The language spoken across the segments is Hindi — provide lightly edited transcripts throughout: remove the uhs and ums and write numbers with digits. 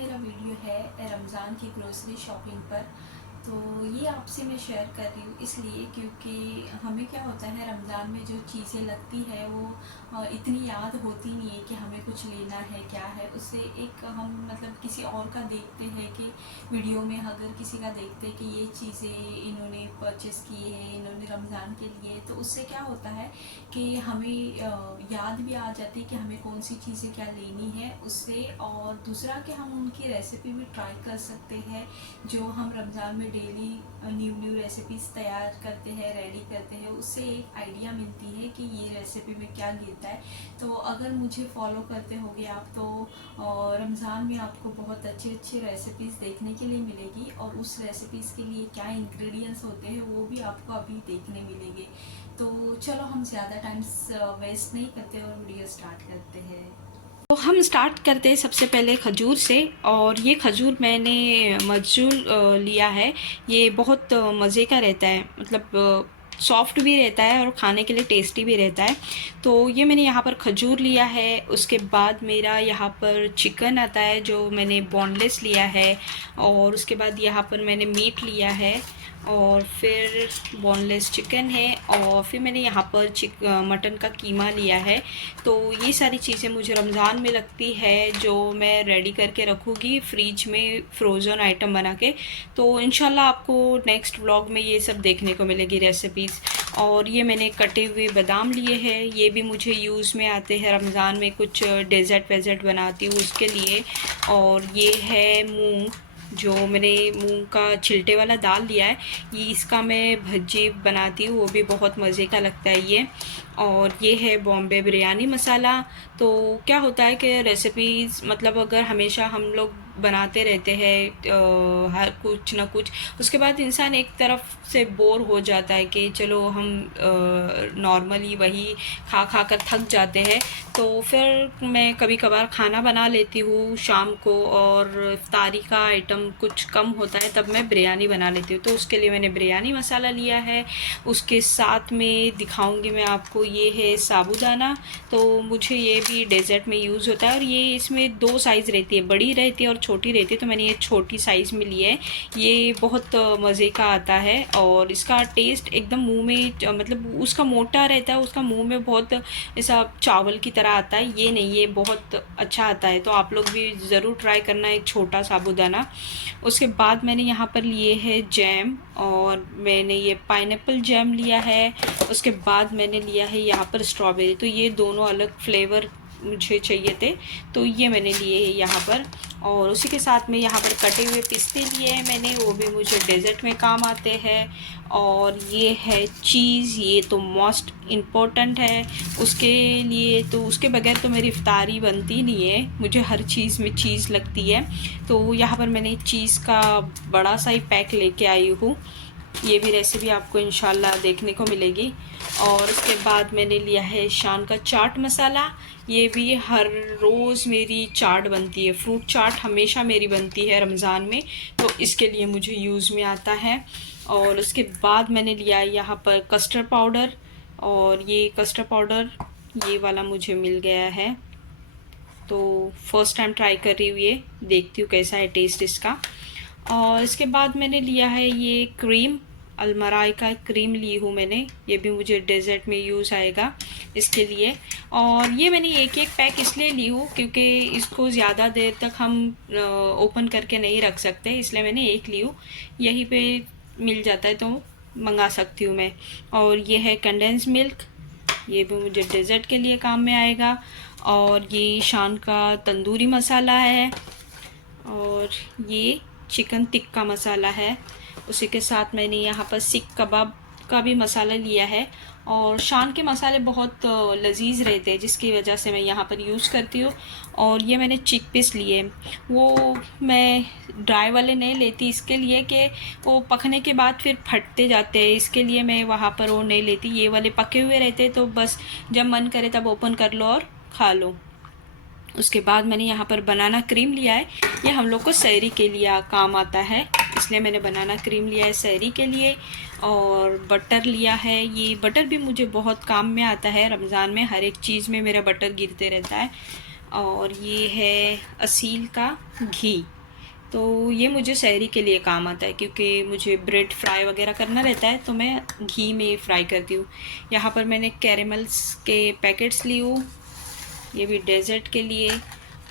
मेरा वीडियो है रमज़ान की ग्रोसरी शॉपिंग पर। तो ये आपसे मैं शेयर कर रही हूँ इसलिए क्योंकि हमें क्या होता है रमज़ान में जो चीज़ें लगती है वो इतनी याद होती नहीं है कि हमें कुछ लेना है क्या है। उससे एक हम मतलब किसी और का देखते हैं कि वीडियो में अगर किसी का देखते हैं कि ये चीज़ें इन्होंने परचेस की है इन्होंने रमज़ान के लिए, तो उससे क्या होता है कि हमें याद भी आ जाती है कि हमें कौन सी चीज़ें क्या लेनी है उससे। और दूसरा कि हम उनकी रेसिपी भी ट्राई कर सकते हैं जो हम रमज़ान में डेली न्यू रेसिपीज़ तैयार करते हैं रेडी करते हैं। उससे एक आइडिया मिलती है कि ये रेसिपी में क्या गिरता है। तो अगर मुझे फॉलो करते होगे आप तो रमज़ान में आपको बहुत अच्छी अच्छी रेसिपीज़ देखने के लिए मिलेगी और उस रेसिपीज़ के लिए क्या इंग्रेडिएंट्स होते हैं वो भी आपको अभी देखने मिलेंगे। तो चलो हम ज़्यादा टाइम वेस्ट नहीं करते और वीडियो स्टार्ट करते हैं। तो हम स्टार्ट करते हैं सबसे पहले खजूर से। और ये खजूर मैंने मजूल लिया है। ये बहुत मज़े का रहता है, मतलब सॉफ्ट भी रहता है और खाने के लिए टेस्टी भी रहता है। तो ये मैंने यहाँ पर खजूर लिया है। उसके बाद मेरा यहाँ पर चिकन आता है जो मैंने बोनलेस लिया है। और उसके बाद यहाँ पर मैंने मीट लिया है और फिर बोनलेस चिकन है। और फिर मैंने यहाँ पर मटन का कीमा लिया है। तो ये सारी चीज़ें मुझे रमज़ान में लगती है जो मैं रेडी करके रखूँगी फ्रिज में फ़्रोज़न आइटम बना के। तो इंशाल्लाह आपको नेक्स्ट व्लॉग में ये सब देखने को मिलेगी रेसिपीज़। और ये मैंने कटे हुए बादाम लिए हैं, ये भी मुझे यूज़ में आते हैं रमज़ान में, कुछ डेज़र्ट वेज़र्ट बनाती हूँ उसके लिए। और ये है मूंग, जो मैंने मूंग का छिलटे वाला दाल लिया है, ये इसका मैं भज्जी बनाती हूँ, वो भी बहुत मज़े का लगता है ये। और ये है बॉम्बे बिरयानी मसाला। तो क्या होता है कि रेसिपीज़ मतलब अगर हमेशा हम लोग बनाते रहते हैं हर कुछ ना कुछ, उसके बाद इंसान एक तरफ से बोर हो जाता है कि चलो हम नॉर्मली वही खा खा कर थक जाते हैं। तो फिर मैं कभी कभार खाना बना लेती हूँ शाम को, और इफ्तारी का आइटम कुछ कम होता है तब मैं बिरयानी बना लेती हूँ। तो उसके लिए मैंने बिरयानी मसाला लिया है। उसके साथ में दिखाऊंगी मैं आपको, ये है साबूदाना। तो मुझे ये भी डेज़र्ट में यूज़ होता है और ये इसमें दो साइज़ रहती है, बड़ी रहती है और छोटी रहती है। तो मैंने ये छोटी साइज़ में लिया है। ये बहुत मज़े का आता है और इसका टेस्ट एकदम मुंह में मतलब उसका मोटा रहता है, उसका मुंह में बहुत ऐसा चावल की तरह आता है। ये नहीं, ये बहुत अच्छा आता है। तो आप लोग भी ज़रूर ट्राई करना एक छोटा साबूदाना। उसके बाद मैंने यहाँ पर लिए है जैम, और मैंने ये पाइनएप्पल जैम लिया है। उसके बाद मैंने लिया है यहाँ पर स्ट्रॉबेरी। तो ये दोनों अलग फ्लेवर मुझे चाहिए थे, तो ये मैंने लिए हैं यहाँ पर। और उसी के साथ में यहाँ पर कटे हुए पिस्ते लिए हैं मैंने, वो भी मुझे डेज़र्ट में काम आते हैं। और ये है चीज़, ये तो मोस्ट इम्पोर्टेंट है उसके लिए, तो उसके बगैर तो मेरी इफ्तारी बनती नहीं है, मुझे हर चीज़ में चीज़ लगती है। तो यहाँ पर मैंने चीज़ का बड़ा सा ही पैक लेके आई हूँ। ये भी रेसिपी आपको इंशाल्लाह देखने को मिलेगी। और उसके बाद मैंने लिया है शान का चाट मसाला। ये भी हर रोज़ मेरी चाट बनती है, फ्रूट चाट हमेशा मेरी बनती है रमज़ान में, तो इसके लिए मुझे यूज़ में आता है। और उसके बाद मैंने लिया है यहाँ पर कस्टर्ड पाउडर, और ये कस्टर्ड पाउडर ये वाला मुझे मिल गया है। तो फर्स्ट टाइम ट्राई कर रही हूँ, ये देखती हूँ कैसा है टेस्ट इसका। और इसके बाद मैंने लिया है ये क्रीम, अलमराई का क्रीम ली हूँ मैंने, ये भी मुझे डेज़र्ट में यूज़ आएगा इसके लिए। और ये मैंने एक एक पैक इसलिए ली हूँ क्योंकि इसको ज़्यादा देर तक हम ओपन करके नहीं रख सकते, इसलिए मैंने एक ली हूँ। यहीं पे मिल जाता है तो मंगा सकती हूँ मैं। और ये है कंडेंस मिल्क, ये भी मुझे डेज़र्ट के लिए काम में आएगा। और ये शान का तंदूरी मसाला है। और ये चिकन टिक्का मसाला है। उसी के साथ मैंने यहाँ पर सीख कबाब का भी मसाला लिया है। और शान के मसाले बहुत लजीज रहते हैं जिसकी वजह से मैं यहाँ पर यूज़ करती हूँ। और ये मैंने चिक पीस लिए, वो मैं ड्राई वाले नहीं लेती इसके लिए कि वो पकने के बाद फिर फटते जाते हैं, इसके लिए मैं वहाँ पर वो नहीं लेती। ये वाले पके हुए रहते तो बस जब मन करे तब ओपन कर लो और खा लो। उसके बाद मैंने यहाँ पर बनाना क्रीम लिया है, ये हम लोग को सहरी के लिए काम आता है, इसलिए मैंने बनाना क्रीम लिया है सहरी के लिए। और बटर लिया है, ये बटर भी मुझे बहुत काम में आता है रमज़ान में, हर एक चीज़ में मेरा बटर गिरते रहता है। और ये है असील का घी। तो ये मुझे सहरी के लिए काम आता है, क्योंकि मुझे ब्रेड फ्राई वगैरह करना रहता है तो मैं घी में फ्राई करती हूँ। यहाँ पर मैंने कैरेमल्स के पैकेट्स ली हूँ, ये भी डेज़र्ट के लिए।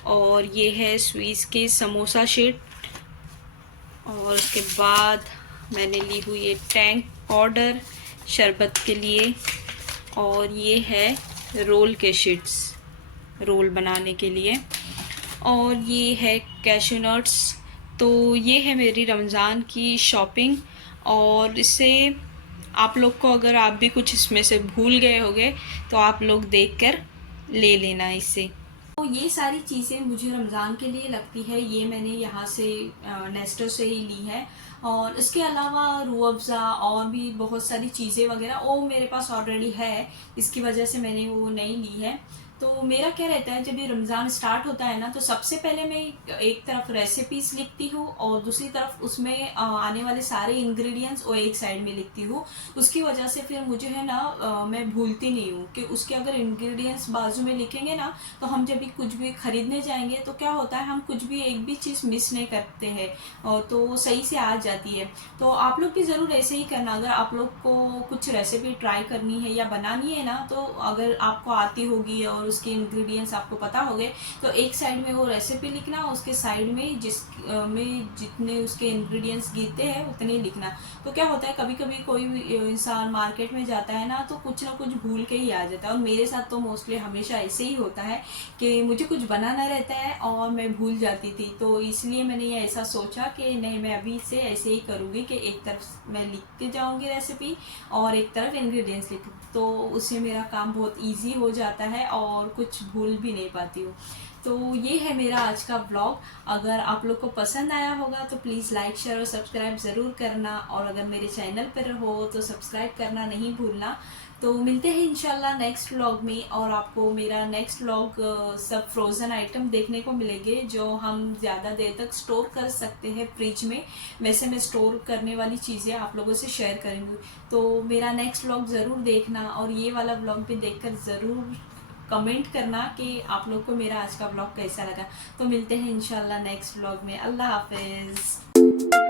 और ये है स्वीज़ के समोसा शीट। और उसके बाद मैंने ली हुई ये टैंक पाउडर शरबत के लिए। और ये है रोल के शीट्स, रोल बनाने के लिए। और ये है कैशू नट्स। तो ये है मेरी रमज़ान की शॉपिंग। और इससे आप लोग को, अगर आप भी कुछ इसमें से भूल गए होंगे तो आप लोग देखकर ले लेना इससे। तो ये सारी चीज़ें मुझे रमज़ान के लिए लगती है, ये मैंने यहाँ से नेस्टो से ही ली है। और इसके अलावा रूह अफ़ज़ा और भी बहुत सारी चीज़ें वगैरह वो मेरे पास ऑलरेडी है, इसकी वजह से मैंने वो नहीं ली है। तो मेरा क्या रहता है, जब ये रमज़ान स्टार्ट होता है ना, तो सबसे पहले मैं एक तरफ रेसिपीज़ लिखती हूँ और दूसरी तरफ उसमें आने वाले सारे इंग्रेडिएंट्स वो एक साइड में लिखती हूँ। उसकी वजह से फिर मुझे है ना मैं भूलती नहीं हूँ कि उसके अगर इंग्रेडिएंट्स बाजू में लिखेंगे ना, तो हम जब भी कुछ भी खरीदने जाएंगे तो क्या होता है, हम कुछ भी एक भी चीज़ मिस नहीं करते हैं, और तो वो सही से आ जाती है। तो आप लोग भी ज़रूर ऐसे ही करना। अगर आप लोग को कुछ रेसिपी ट्राई करनी है या बनानी है ना, तो अगर आपको आती होगी और उसके इंग्रेडिएंट्स आपको पता हो गए, तो एक साइड में वो रेसिपी लिखना, उसके साइड में में जितने उसके इंग्रेडिएंट्स गिनते हैं उतने लिखना। तो क्या होता है, कभी कभी कोई भी इंसान मार्केट में जाता है ना, तो कुछ ना कुछ भूल के ही आ जाता है। और मेरे साथ तो मोस्टली हमेशा ऐसे ही होता है कि मुझे कुछ बनाना रहता है और मैं भूल जाती थी। तो इसलिए मैंने ये ऐसा सोचा कि नहीं, मैं अभी से ऐसे ही करूँगी कि एक तरफ मैं लिखते जाऊँगी रेसिपी और एक तरफ इंग्रेडिएंट्स लिख, तो उससे मेरा काम बहुत ईजी हो जाता है और कुछ भूल भी नहीं पाती हूँ। तो ये है मेरा आज का व्लॉग। अगर आप लोग को पसंद आया होगा तो प्लीज़ लाइक शेयर और सब्सक्राइब ज़रूर करना, और अगर मेरे चैनल पर हो तो सब्सक्राइब करना नहीं भूलना। तो मिलते हैं इंशाल्लाह नेक्स्ट व्लॉग में, और आपको मेरा नेक्स्ट व्लॉग सब फ्रोज़न आइटम देखने को मिलेंगे जो हम ज़्यादा देर तक स्टोर कर सकते हैं फ्रिज में। वैसे मैं स्टोर करने वाली चीज़ें आप लोगों से शेयर करूँगी। तो मेरा नेक्स्ट व्लॉग ज़रूर देखना, और ये वाला व्लॉग भी देखकर ज़रूर कमेंट करना कि आप लोग को मेरा आज का व्लॉग कैसा लगा। तो मिलते हैं इंशाल्लाह नेक्स्ट व्लॉग में। अल्लाह हाफिज़।